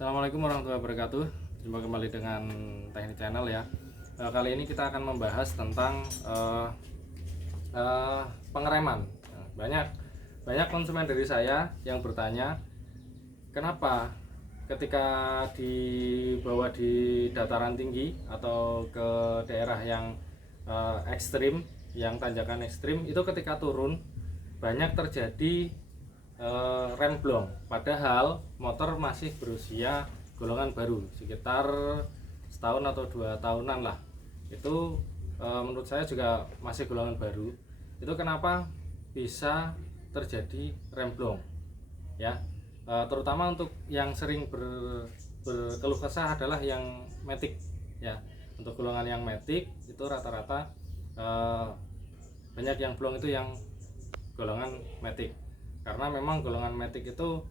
Assalamualaikum warahmatullahi wabarakatuh. Jumpa kembali dengan Teknik Channel ya. Kali ini kita akan membahas tentang pengereman. Banyak konsumen dari saya yang bertanya, kenapa ketika dibawa di dataran tinggi atau ke daerah yang ekstrim, yang tanjakan ekstrim, itu ketika turun banyak terjadi rem blong, padahal motor masih berusia golongan baru sekitar setahun atau 2 tahunan lah. Itu menurut saya juga masih golongan baru. Itu kenapa bisa terjadi rem blong ya. Terutama untuk yang sering berkeluh kesah adalah yang matic ya. Untuk golongan yang matic itu rata-rata banyak yang blong itu yang golongan matic, karena memang golongan matic itu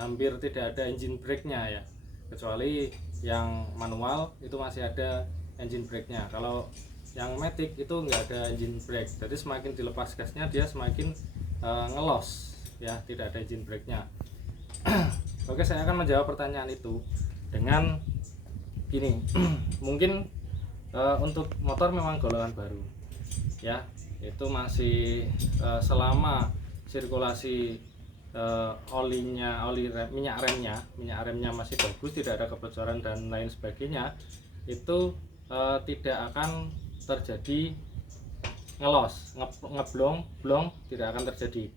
hampir tidak ada engine brake-nya ya, kecuali yang manual itu masih ada engine brake-nya. Kalau yang matic itu nggak ada engine brake, jadi semakin dilepas gasnya dia semakin ngelos ya, tidak ada engine brake-nya. Oke, saya akan menjawab pertanyaan itu dengan gini. Mungkin untuk motor memang golongan baru ya, itu masih selama sirkulasi minyak remnya masih bagus, tidak ada kebocoran dan lain sebagainya, itu tidak akan terjadi ngelos, blong tidak akan terjadi.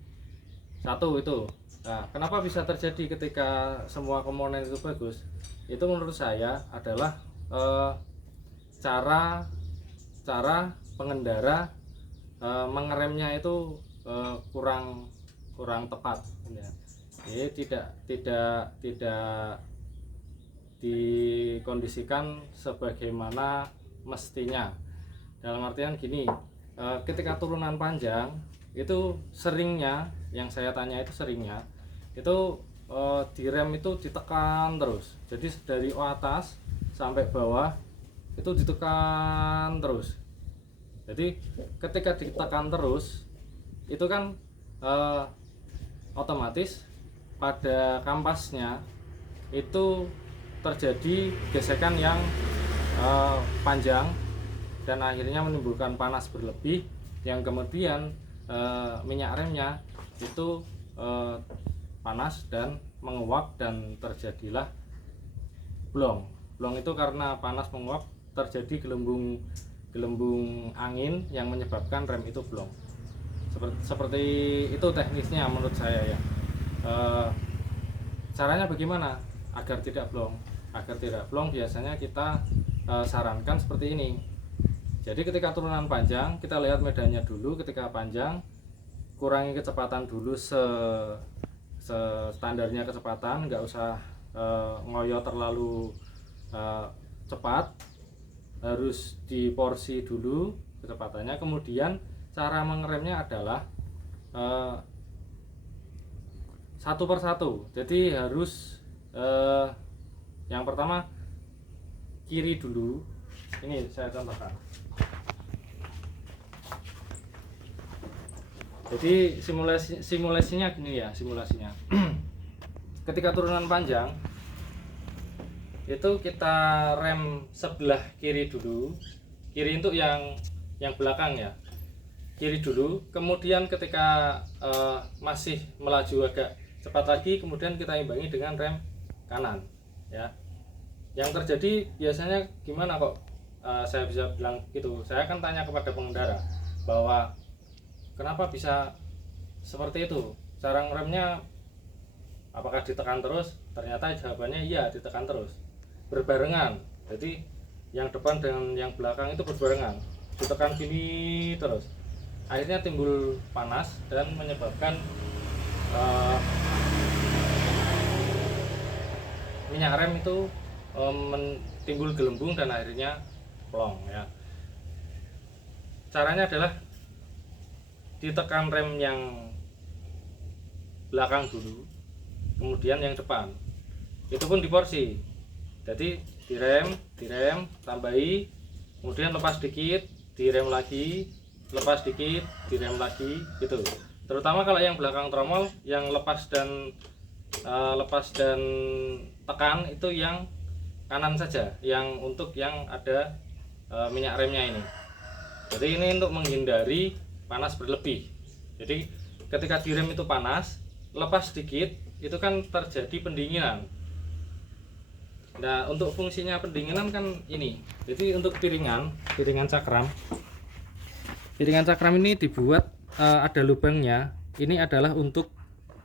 Satu itu. Nah, kenapa bisa terjadi ketika semua komponen itu bagus? Itu menurut saya adalah cara pengendara mengeremnya itu kurang tepat ya. Jadi tidak dikondisikan sebagaimana mestinya. Dalam artian gini, ketika turunan panjang itu seringnya, yang saya tanya itu seringnya itu direm itu ditekan terus. Jadi dari atas sampai bawah itu ditekan terus. Jadi ketika ditekan terus itu kan otomatis pada kampasnya itu terjadi gesekan yang panjang dan akhirnya menimbulkan panas berlebih, yang kemudian minyak remnya itu panas dan menguap dan terjadilah blong. Blong itu karena panas menguap terjadi gelembung angin yang menyebabkan rem itu blong. Seperti itu teknisnya menurut saya ya. Caranya bagaimana agar tidak blong? Agar tidak blong biasanya kita sarankan seperti ini. Jadi ketika turunan panjang, kita lihat medannya dulu. Ketika panjang, kurangi kecepatan dulu standarnya kecepatan, nggak usah ngoyo terlalu cepat, harus diporsi dulu kecepatannya. Kemudian cara mengeremnya adalah satu persatu. Jadi harus yang pertama kiri dulu. Ini saya contohkan. Jadi simulasinya gini ya, simulasinya. Ketika turunan panjang itu kita rem sebelah kiri dulu. Kiri untuk yang belakang ya, kiri dulu. Kemudian ketika masih melaju agak cepat lagi, kemudian kita imbangi dengan rem kanan ya. Yang terjadi biasanya gimana kok saya bisa bilang gitu? Saya akan tanya kepada pengendara bahwa kenapa bisa seperti itu, cara ngeremnya apakah ditekan terus? Ternyata jawabannya iya, ditekan terus, berbarengan. Jadi yang depan dengan yang belakang itu berbarengan, ditekan gini terus, akhirnya timbul panas dan menyebabkan minyak rem itu timbul gelembung dan akhirnya plong ya. Caranya adalah ditekan rem yang belakang dulu, kemudian yang depan. Itu pun diporsi. Jadi direm, tambahi, kemudian lepas dikit, direm lagi, lepas dikit, direm lagi gitu. Terutama kalau yang belakang tromol yang lepas dan lepas dan tekan itu yang kanan saja, yang untuk yang ada minyak remnya ini. Jadi ini untuk menghindari panas berlebih. Jadi ketika direm itu panas, lepas sedikit itu kan terjadi pendinginan. Nah, untuk fungsinya pendinginan kan ini. Jadi untuk piringan cakram. Piringan cakram ini dibuat ada lubangnya. Ini adalah untuk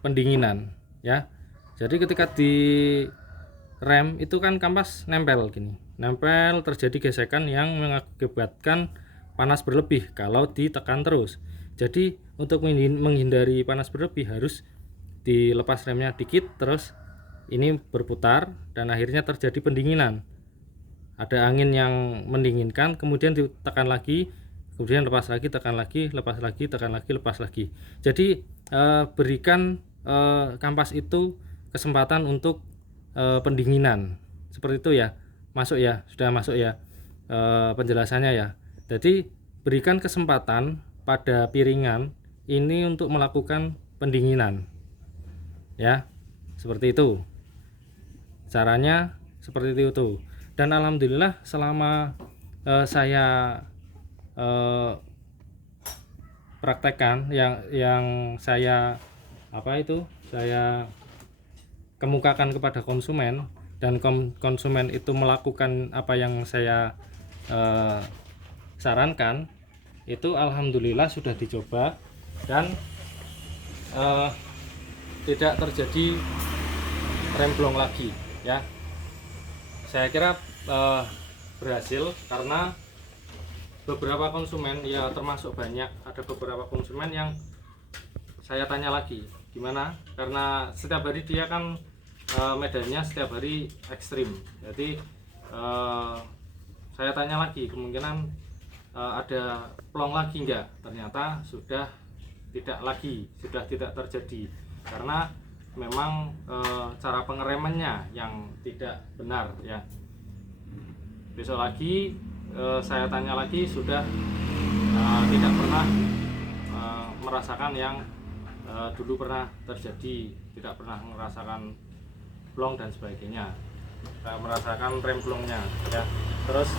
pendinginan, ya. Jadi ketika di rem itu kan kampas nempel gini. Nempel, terjadi gesekan yang mengakibatkan panas berlebih kalau ditekan terus. Jadi untuk menghindari panas berlebih harus dilepas remnya dikit, terus ini berputar dan akhirnya terjadi pendinginan. Ada angin yang mendinginkan, kemudian ditekan lagi, kemudian lepas lagi, tekan lagi, lepas lagi, tekan lagi, lepas lagi. Jadi berikan kampas itu kesempatan untuk pendinginan. Seperti itu ya. Masuk ya, sudah masuk ya penjelasannya ya. Jadi berikan kesempatan pada piringan ini untuk melakukan pendinginan. Ya. Seperti itu. Caranya seperti itu. Dan alhamdulillah selama saya praktekkan yang saya saya kemukakan kepada konsumen, dan konsumen itu melakukan apa yang saya sarankan, itu alhamdulillah sudah dicoba dan tidak terjadi remblong lagi, ya. Saya kira berhasil karena beberapa konsumen, ya termasuk banyak, ada beberapa konsumen yang saya tanya lagi gimana, karena setiap hari dia kan medannya setiap hari ekstrim. Jadi saya tanya lagi kemungkinan ada plong lagi enggak, ternyata sudah tidak lagi, sudah tidak terjadi karena memang cara pengeremannya yang tidak benar, ya. Besok lagi saya tanya lagi, sudah tidak pernah merasakan yang dulu pernah terjadi, tidak pernah merasakan blong dan sebagainya, merasakan rem blongnya, ya. Terus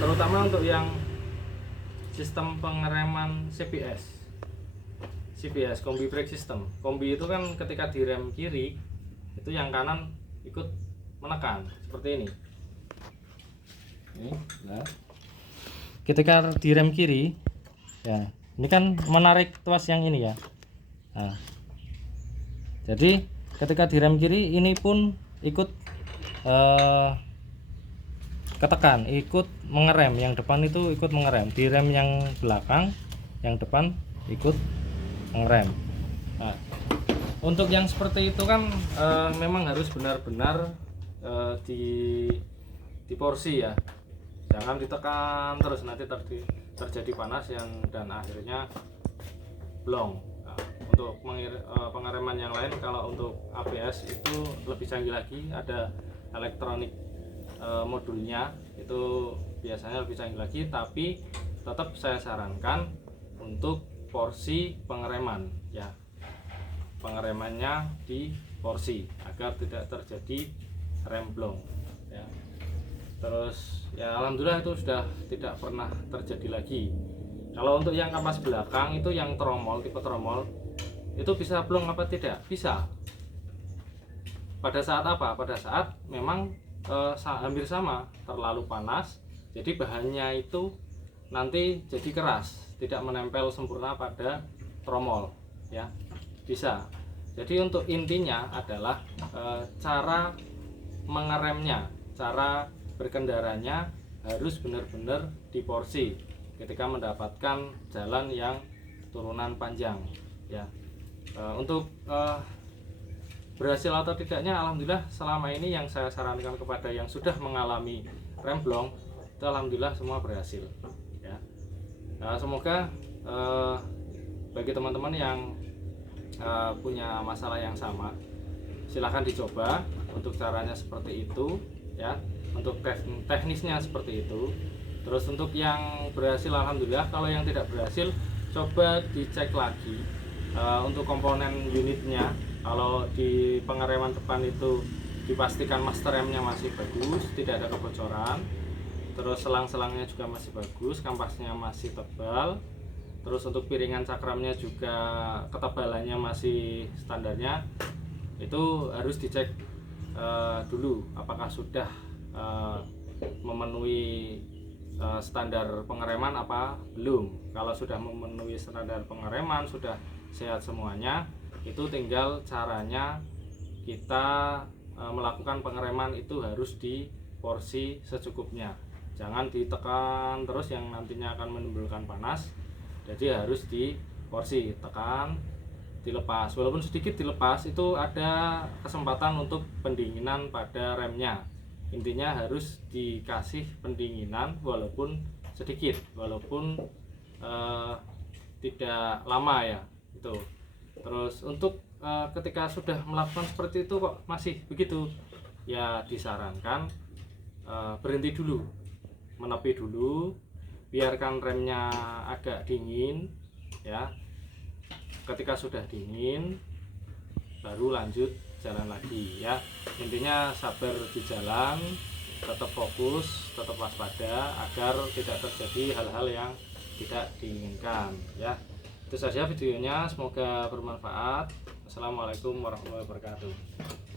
terutama untuk yang sistem pengereman CBS kombi brake system. Kombi itu kan ketika direm kiri itu yang kanan ikut menekan seperti ini. Nah, ketika direm kiri, ya, ini kan menarik tuas yang ini ya. Nah, jadi ketika direm kiri ini pun ikut ketekan, ikut mengerem. Yang depan itu ikut mengerem, direm yang belakang, yang depan ikut mengerem. Nah, untuk yang seperti itu kan memang harus benar-benar di porsi, ya. Jangan ditekan terus, nanti terjadi panas dan akhirnya blong. Nah, untuk pengereman yang lain, kalau untuk ABS itu lebih canggih lagi, ada elektronik modulnya, itu biasanya lebih canggih lagi, tapi tetap saya sarankan untuk porsi pengereman, ya. Pengeremannya di porsi agar tidak terjadi rem blong, ya. Terus ya alhamdulillah itu sudah tidak pernah terjadi lagi. Kalau untuk yang kampas belakang itu yang tromol, tipe tromol, itu bisa blong apa tidak? Bisa. Pada saat apa? Pada saat memang hampir sama, terlalu panas, jadi bahannya itu nanti jadi keras, tidak menempel sempurna pada tromol, ya. Bisa. Jadi untuk intinya adalah cara mengeremnya, cara berkendaranya harus benar-benar di porsi ketika mendapatkan jalan yang turunan panjang, ya. Untuk berhasil atau tidaknya, alhamdulillah selama ini yang saya sarankan kepada yang sudah mengalami rem blong itu alhamdulillah semua berhasil, ya. Nah, semoga bagi teman-teman yang punya masalah yang sama, silahkan dicoba untuk caranya seperti itu, ya. Untuk teknisnya seperti itu. Terus untuk yang berhasil alhamdulillah, kalau yang tidak berhasil coba dicek lagi untuk komponen unitnya Kalau di pengereman depan itu dipastikan master remnya masih bagus, tidak ada kebocoran, terus selang-selangnya juga masih bagus, kampasnya masih tebal, terus untuk piringan cakramnya juga ketebalannya masih standarnya, itu harus dicek dulu apakah sudah memenuhi standar pengereman apa belum. Kalau sudah memenuhi standar pengereman, sudah sehat semuanya, itu tinggal caranya kita melakukan pengereman itu harus di porsi secukupnya, jangan ditekan terus yang nantinya akan menimbulkan panas. Jadi harus di porsi, tekan, dilepas, walaupun sedikit dilepas itu ada kesempatan untuk pendinginan pada remnya. Intinya harus dikasih pendinginan walaupun sedikit, walaupun tidak lama ya itu. Terus untuk ketika sudah melakukan seperti itu kok masih begitu, ya disarankan berhenti dulu, menepi dulu, biarkan remnya agak dingin ya. Ketika sudah dingin baru lanjut jalan lagi ya. Intinya sabar di jalan, tetap fokus, tetap waspada agar tidak terjadi hal-hal yang tidak diinginkan ya. Itu saja videonya, semoga bermanfaat. Assalamualaikum warahmatullahi wabarakatuh.